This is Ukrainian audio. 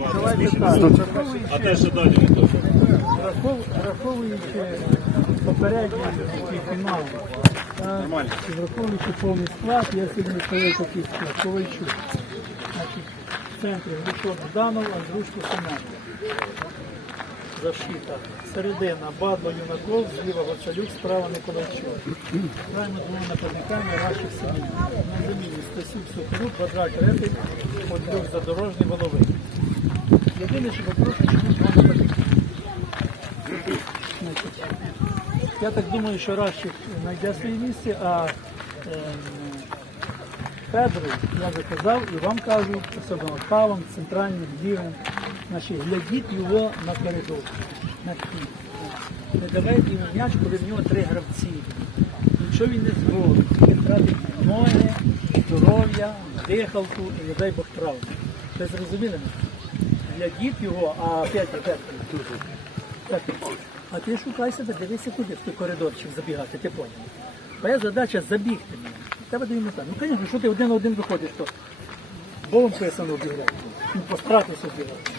А те. Враховуючи попередній фінал, враховуючи повний склад, я сьогодні стою такий склад. Ковальчук. В центрі Глушок Жданов, Андрушко Семенко. Защита. Середина Бадло Юнаков, зліва Гоцалюк, справа Николайчук. Граємо двома нападниками Рашик Семенів. На заміні Стасюк Сухорук, Бадрак Ретик, Подлюк Задорожній, Воловий. Єдине, що попрошу, чому два нападники. Значить, я так думаю, що Ращик знайде своє місце, а ем, Федору, я вже казав і вам кажу, особливо правим, центральним, лівим, значить, глядіть його на коридор. На хід. Не давайте йому м'яч, коли в нього три гравці. Нічого він не зробить, він втратить ноги, здоров'я, дихалку і не дай Бог травму. Ви зрозуміли мене? дід його, а опять. Так, а ти шукай себе, дивися куди в той коридорчик забігати, ти поняв. Твоя задача забігти мені. Тебе даю мета. Ну, звісно, що ти один на один виходиш, то болом писано обіграти. Ну, постаратися обіграти.